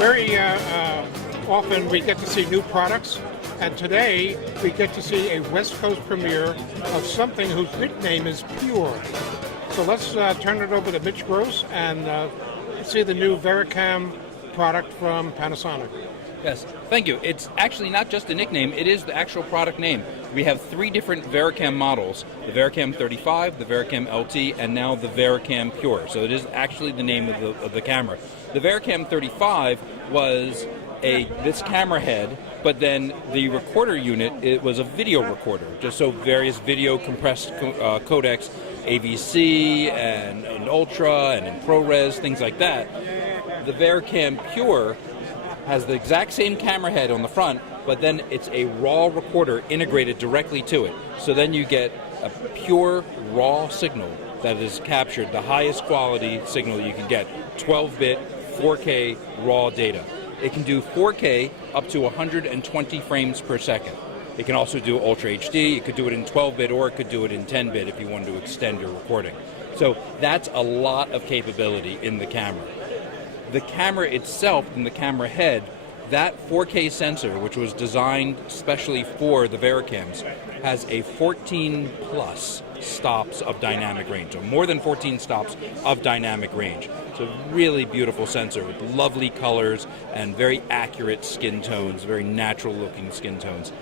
Very often we get to see new products, and today we get to see a West Coast premiere of something whose nickname is Pure. So let's turn it over to Mitch Gross and see the new Varicam product from Panasonic. Yes, thank you. It's actually not just a nickname, it is the actual product name. We have 3 different Varicam models, the Varicam 35, the Varicam LT, and now the Varicam Pure. So it is actually the name of the camera. The Varicam 35 was this camera head, but then the recorder unit, it was a video recorder, just so various video compressed codecs, AVC and Ultra and in ProRes, things like that. The Varicam Pure has the exact same camera head on the front, but then it's a raw recorder integrated directly to it. So then you get a pure raw signal that is captured, the highest quality signal you can get, 12-bit, 4K raw data. It can do 4K up to 120 frames per second. It can also do Ultra HD, it could do it in 12-bit, or it could do it in 10-bit if you wanted to extend your recording. So that's a lot of capability in the camera. The camera itself and the camera head, that 4K sensor, which was designed specially for the Varicams, has a 14 plus stops of dynamic range, so more than 14 stops of dynamic range. It's a really beautiful sensor with lovely colors and very accurate skin tones, very natural looking skin tones.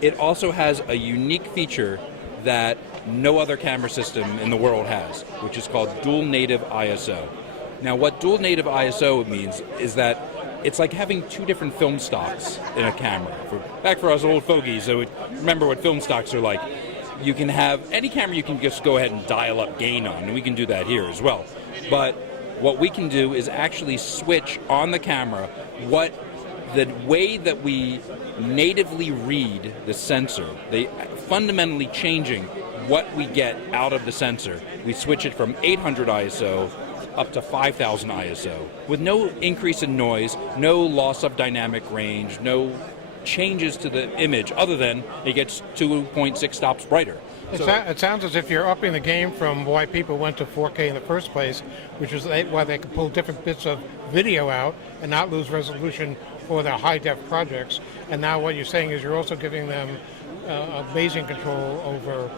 It also has a unique feature that no other camera system in the world has, which is called dual native ISO. Now, what dual native ISO means is that it's like having 2 different film stocks in a camera. Back for us old fogies, so remember what film stocks are like. You can have any camera, you can just go ahead and dial up gain on, and we can do that here as well. But what we can do is actually switch on the camera the way that we natively read the sensor, fundamentally changing what we get out of the sensor. We switch it from 800 ISO up to 5,000 ISO with no increase in noise, no loss of dynamic range, no changes to the image other than it gets 2.6 stops brighter. It sounds as if you're upping the game from why people went to 4K in the first place, which is why they could pull different bits of video out and not lose resolution for their high-def projects. And now what you're saying is you're also giving them amazing control over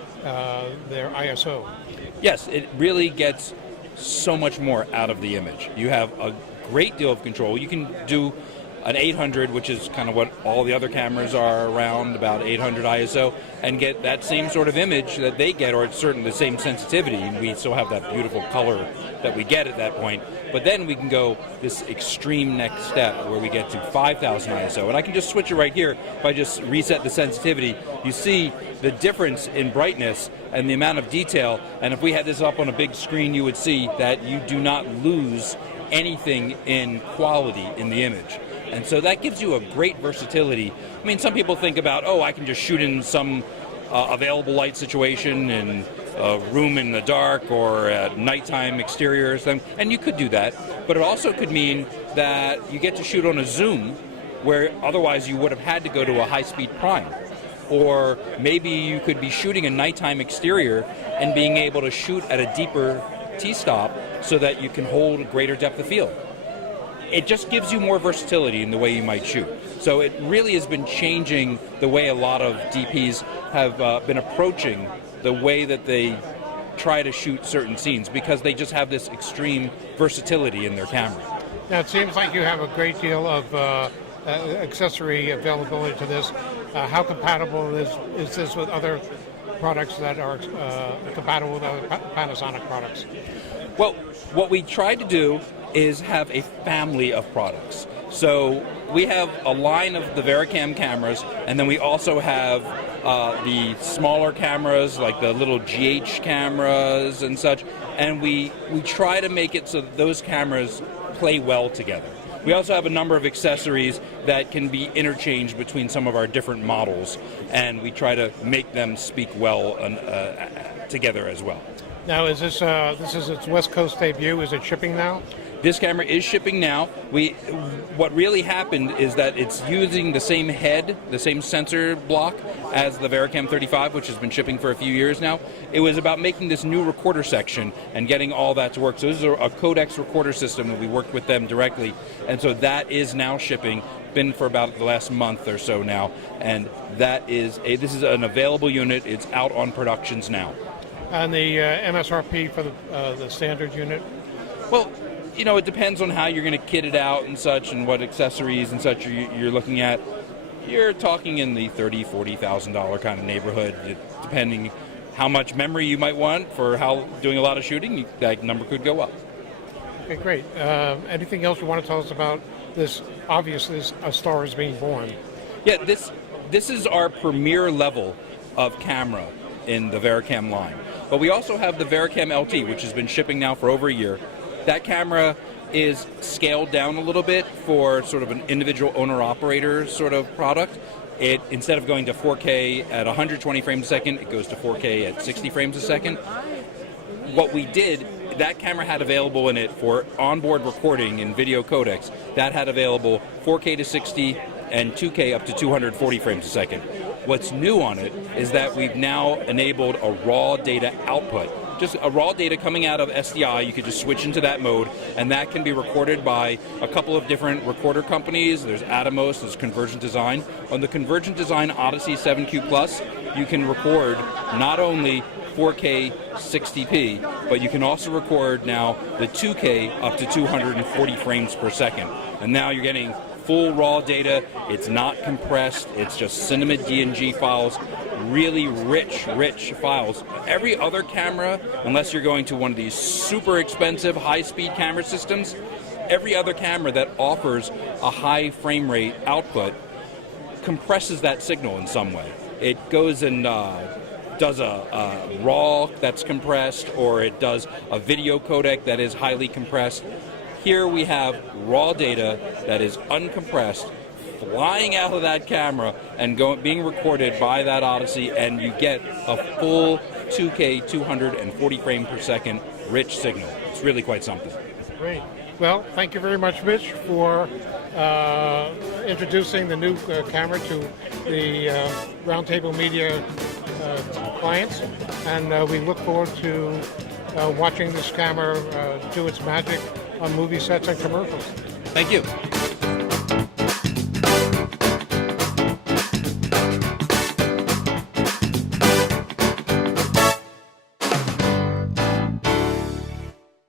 their ISO. Yes, it really gets so much more out of the image. You have a great deal of control. You can do an 800, which is kind of what all the other cameras are around, about 800 ISO, and get that same sort of image that they get, or it's certainly the same sensitivity. We still have that beautiful color that we get at that point. But then we can go this extreme next step where we get to 5,000 ISO. And I can just switch it right here. If I just reset the sensitivity, you see the difference in brightness and the amount of detail. And if we had this up on a big screen, you would see that you do not lose anything in quality in the image. And so that gives you a great versatility. I mean, some people think about, oh, I can just shoot in some available light situation in a room in the dark or at nighttime exterior or something, and you could do that. But it also could mean that you get to shoot on a zoom where otherwise you would have had to go to a high-speed prime. Or maybe you could be shooting a nighttime exterior and being able to shoot at a deeper T-stop so that you can hold a greater depth of field. It just gives you more versatility in the way you might shoot. So it really has been changing the way a lot of DPs have been approaching the way that they try to shoot certain scenes, because they just have this extreme versatility in their camera. Now, it seems like you have a great deal of accessory availability to this. How compatible is this with other products that are compatible with other Panasonic products? Well, what we tried to do is have a family of products. So we have a line of the Varicam cameras, and then we also have the smaller cameras, like the little GH cameras and such, and we try to make it so that those cameras play well together. We also have a number of accessories that can be interchanged between some of our different models, and we try to make them speak well together as well. Now, is this is its West Coast debut? Is it shipping now? This camera is shipping now. What really happened is that it's using the same head, the same sensor block as the Varicam 35, which has been shipping for a few years now. It was about making this new recorder section and getting all that to work. So this is a codex recorder system, and we worked with them directly. And so that is now shipping, been for about the last month or so now. And this is an available unit. It's out on productions now. And the MSRP for the standard unit? Well, it depends on how you're going to kit it out and such, and what accessories and such you're looking at. You're talking in the $30,000, $40,000 kind of neighborhood, depending how much memory you might want for doing a lot of shooting. That number could go up. Okay, great. Anything else you want to tell us about this? Obviously, A Star is Being Born. Yeah, this is our premier level of camera in the Varicam line. But we also have the Varicam LT, which has been shipping now for over a year. That camera is scaled down a little bit for sort of an individual owner-operator sort of product. It, instead of going to 4K at 120 frames a second, it goes to 4K at 60 frames a second. What we did, that camera had available in it for onboard recording and video codecs. That had available 4K to 60 and 2K up to 240 frames a second. What's new on it is that we've now enabled a raw data output. Just a raw data coming out of SDI, you could just switch into that mode, and that can be recorded by a couple of different recorder companies. There's Atomos, there's Convergent Design. On the Convergent Design Odyssey 7Q Plus, you can record not only 4K 60p, but you can also record now the 2K up to 240 frames per second. And now you're getting full raw data. It's not compressed. It's just cinema DNG files, really rich files. Every other camera, unless you're going to one of these super expensive high-speed camera systems, every other camera that offers a high frame rate output compresses that signal in some way. It goes and does a RAW that's compressed, or it does a video codec that is highly compressed. Here we have raw data that is uncompressed, flying out of that camera and being recorded by that Odyssey, and you get a full 2K 240 frame per second rich signal. It's really quite something. Great. Well, thank you very much, Mitch, for introducing the new camera to the Roundtable Media clients, and we look forward to watching this camera do its magic on movie sets and commercials. Thank you.